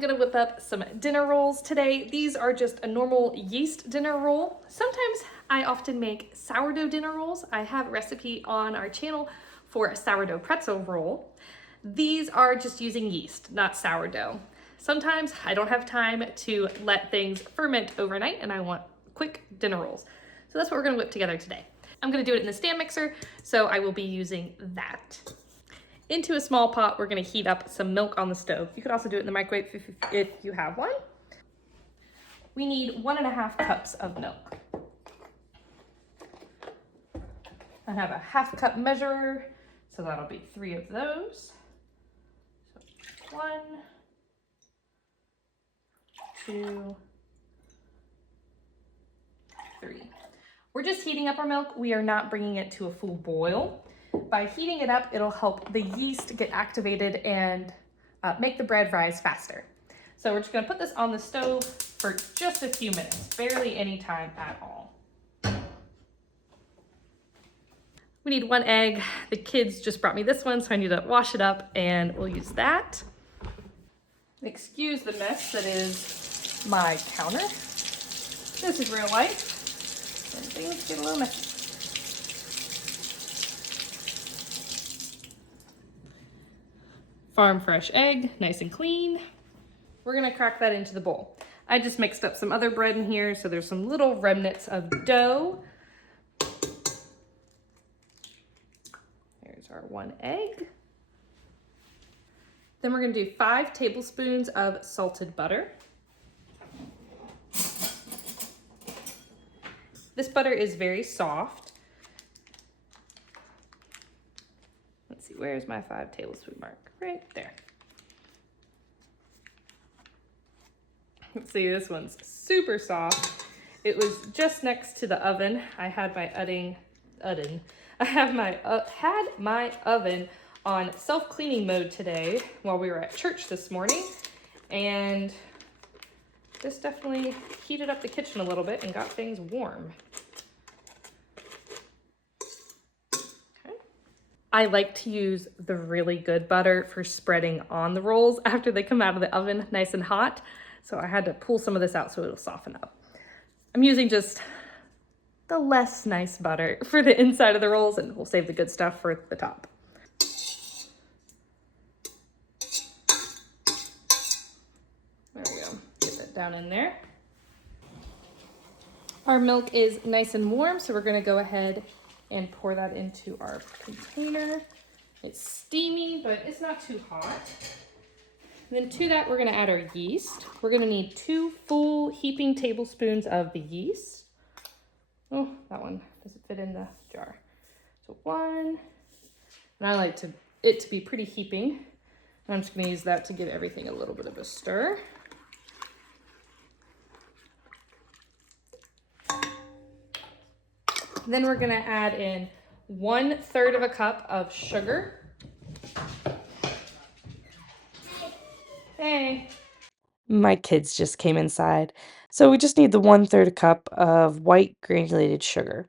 I'm gonna whip up some dinner rolls today. These are just a normal yeast dinner roll. Sometimes I often make sourdough dinner rolls. I have a recipe on our channel for a sourdough pretzel roll. These are just using yeast, not sourdough. Sometimes I don't have time to let things ferment overnight and I want quick dinner rolls. So that's what we're gonna whip together today. I'm gonna do it in the stand mixer, so I will be using that. Into a small pot, we're gonna heat up some milk on the stove. You could also do it in the microwave if you have one. We need 1.5 cups of milk. I have a 1/2 cup measurer, so that'll be 3 of those. So 1, 2, 3. We're just heating up our milk. We are not bringing it to a full boil. By heating it up, it'll help the yeast get activated and make the bread rise faster. So we're just gonna put this on the stove for just a few minutes, barely any time at all. We need 1 egg. The kids just brought me this one, so I need to wash it up and we'll use that. Excuse the mess that is my counter. This is real life, and things get a little messy. Farm fresh egg, nice and clean. We're gonna crack that into the bowl. I just mixed up some other bread in here, so there's some little remnants of dough. There's our 1 egg. Then we're gonna do 5 tablespoons of salted butter. This butter is very soft. Let's see, where's my 5 tablespoon mark? Right there. Let's see, this one's super soft. It was just next to the oven. I had my had my oven on self-cleaning mode today while we were at church this morning, and this definitely heated up the kitchen a little bit and got things warm. I like to use the really good butter for spreading on the rolls after they come out of the oven nice and hot. So I had to pull some of this out so it'll soften up. I'm using just the less nice butter for the inside of the rolls, and we'll save the good stuff for the top. There we go, get that down in there. Our milk is nice and warm, so we're gonna go ahead and pour that into our container. It's steamy, but it's not too hot. And then to that, we're gonna add our yeast. We're gonna need 2 full heaping tablespoons of the yeast. Oh, that one doesn't fit in the jar. So 1, and I like it to be pretty heaping. And I'm just gonna use that to give everything a little bit of a stir. Then we're gonna add in 1/3 of a cup of sugar. Hey. My kids just came inside, so we just need the 1/3 cup of white granulated sugar.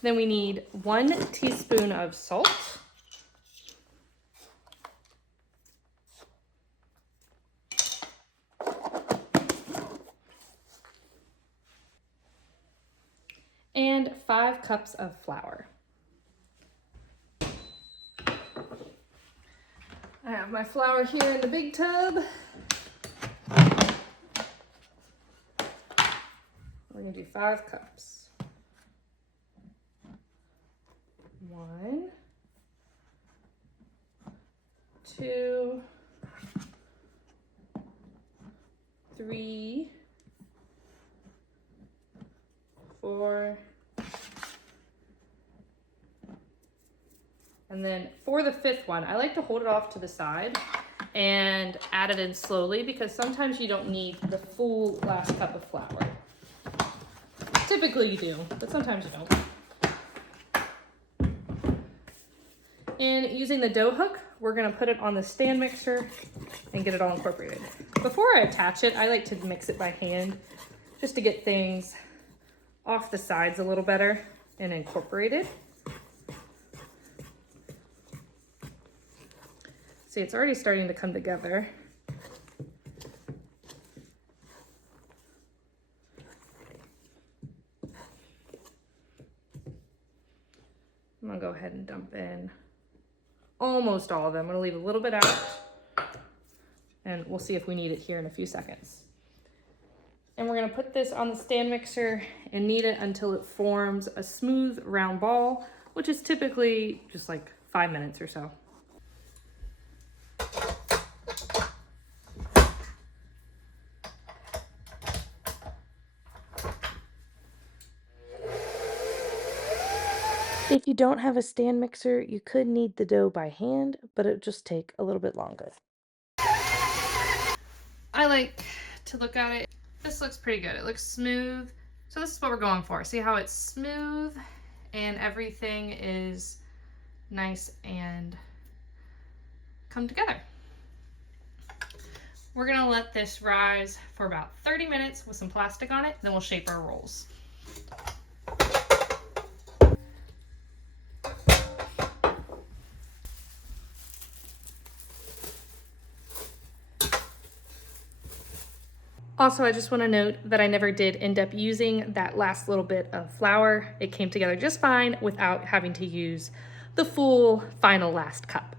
Then we need 1 teaspoon of salt. And 5 cups of flour. I have my flour here in the big tub. We're gonna do 5 cups. 1, 2, 3, 4, and then for the 5th one, I like to hold it off to the side and add it in slowly because sometimes you don't need the full last cup of flour. Typically you do, but sometimes you don't. And using the dough hook, we're gonna put it on the stand mixer and get it all incorporated. Before I attach it, I like to mix it by hand just to get things off the sides a little better and incorporated. See, it's already starting to come together. I'm gonna go ahead and dump in almost all of them. I'm gonna leave a little bit out, and we'll see if we need it here in a few seconds. And we're gonna put this on the stand mixer and knead it until it forms a smooth round ball, which is typically just like 5 minutes or so. If you don't have a stand mixer, you could knead the dough by hand, but it would just take a little bit longer. I like to look at it. This looks pretty good. It looks smooth. So this is what we're going for. See how it's smooth and everything is nice and come together. We're gonna let this rise for about 30 minutes with some plastic on it, then we'll shape our rolls. Also, I just want to note that I never did end up using that last little bit of flour. It came together just fine without having to use the full final last cup.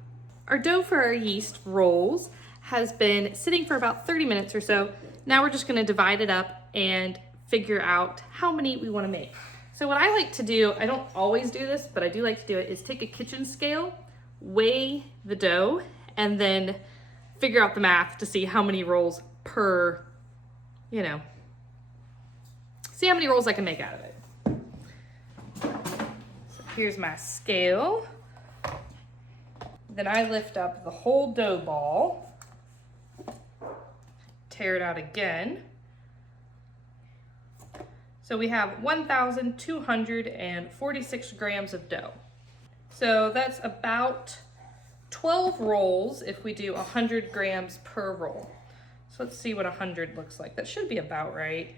Our dough for our yeast rolls has been sitting for about 30 minutes or so. Now we're just going to divide it up and figure out how many we want to make. So what I like to do, I don't always do this, but I do like to do it, is take a kitchen scale, weigh the dough, and then figure out the math to see how many rolls per, see how many rolls I can make out of it. So here's my scale. Then I lift up the whole dough ball, tear it out again. So we have 1,246 grams of dough. So that's about 12 rolls if we do 100 grams per roll. So let's see what 100 looks like. That should be about right.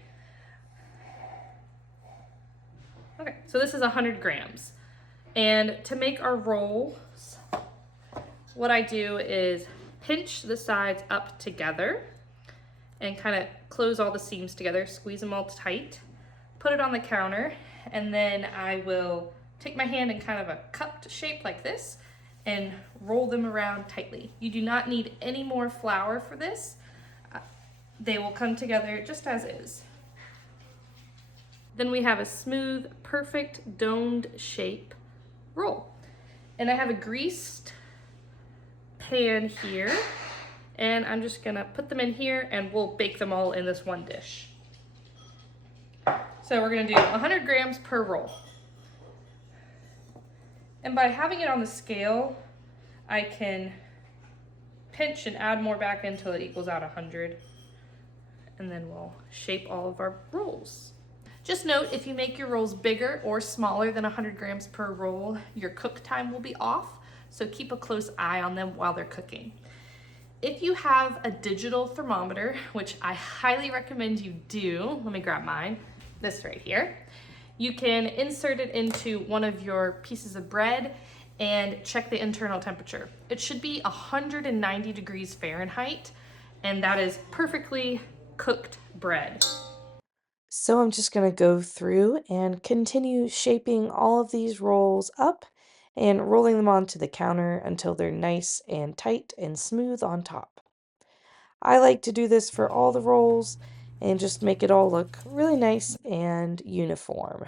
Okay, so this is 100 grams. And to make our rolls, what I do is pinch the sides up together and kind of close all the seams together, squeeze them all tight, put it on the counter, and then I will take my hand in kind of a cupped shape like this and roll them around tightly. You do not need any more flour for this. They will come together just as is. Then we have a smooth, perfect domed shape roll. And I have a greased pan here, and I'm just gonna put them in here and we'll bake them all in this one dish. So we're gonna do 100 grams per roll. And by having it on the scale, I can pinch and add more back until it equals out 100. And then we'll shape all of our rolls. Just note, if you make your rolls bigger or smaller than 100 grams per roll, your cook time will be off, so keep a close eye on them while they're cooking. If you have a digital thermometer, which I highly recommend you do, let me grab mine, this right here, you can insert it into one of your pieces of bread and check the internal temperature. It should be 190 degrees Fahrenheit, and that is perfectly cooked bread. So I'm just going to go through and continue shaping all of these rolls up and rolling them onto the counter until they're nice and tight and smooth on top. I like to do this for all the rolls and just make it all look really nice and uniform.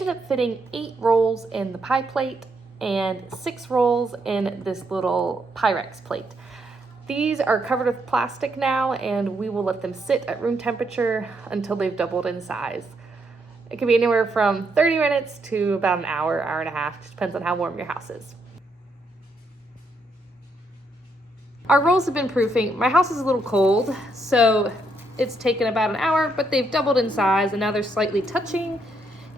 ended up fitting 8 rolls in the pie plate and 6 rolls in this little Pyrex plate. These are covered with plastic now, and we will let them sit at room temperature until they've doubled in size. It can be anywhere from 30 minutes to about an hour, hour and a half. Just depends on how warm your house is. Our rolls have been proofing. My house is a little cold, so it's taken about an hour, but they've doubled in size and now they're slightly touching.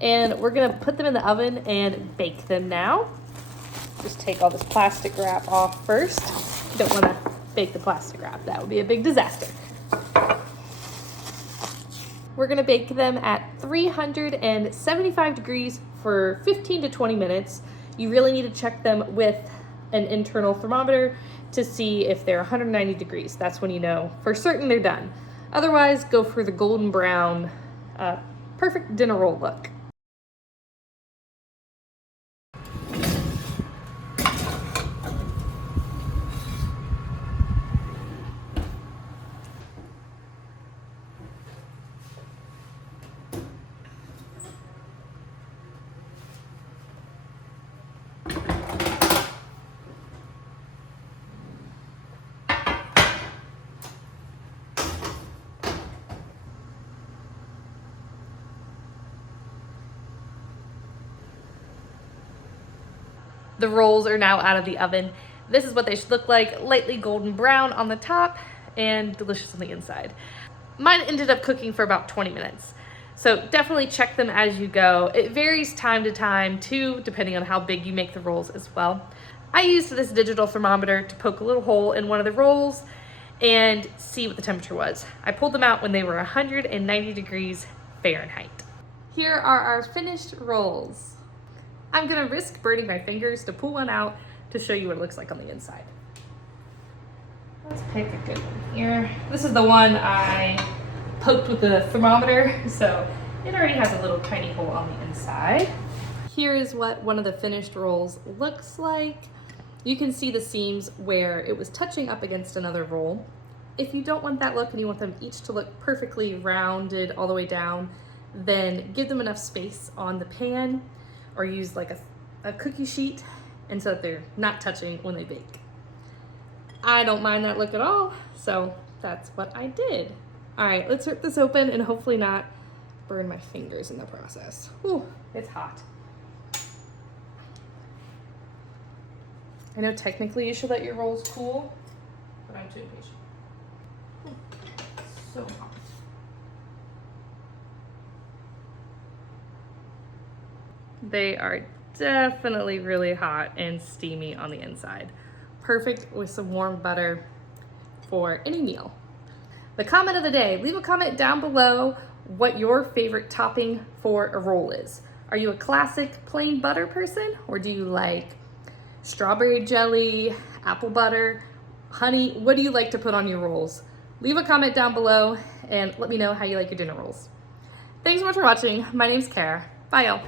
And we're gonna put them in the oven and bake them now. Just take all this plastic wrap off first. You don't wanna bake the plastic wrap. That would be a big disaster. We're gonna bake them at 375 degrees for 15 to 20 minutes. You really need to check them with an internal thermometer to see if they're 190 degrees. That's when you know for certain they're done. Otherwise, go for the golden brown, perfect dinner roll look. The rolls are now out of the oven. This is what they should look like, lightly golden brown on the top and delicious on the inside. Mine ended up cooking for about 20 minutes. So definitely check them as you go. It varies time to time too, depending on how big you make the rolls as well. I used this digital thermometer to poke a little hole in one of the rolls and see what the temperature was. I pulled them out when they were 190 degrees Fahrenheit. Here are our finished rolls. I'm gonna risk burning my fingers to pull one out to show you what it looks like on the inside. Let's pick a good one here. This is the one I poked with the thermometer, so it already has a little tiny hole on the inside. Here is what one of the finished rolls looks like. You can see the seams where it was touching up against another roll. If you don't want that look and you want them each to look perfectly rounded all the way down, then give them enough space on the pan or use like a cookie sheet and so that they're not touching when they bake. I don't mind that look at all, so that's what I did. All right, let's rip this open and hopefully not burn my fingers in the process. Whew, it's hot. I know technically you should let your rolls cool, but I'm too impatient. So hot. They are definitely really hot and steamy on the inside. Perfect with some warm butter for any meal. The comment of the day, leave a comment down below what your favorite topping for a roll is. Are you a classic plain butter person, or do you like strawberry jelly, apple butter, honey? What do you like to put on your rolls? Leave a comment down below and let me know how you like your dinner rolls. Thanks so much for watching. My name's Cara. Bye y'all.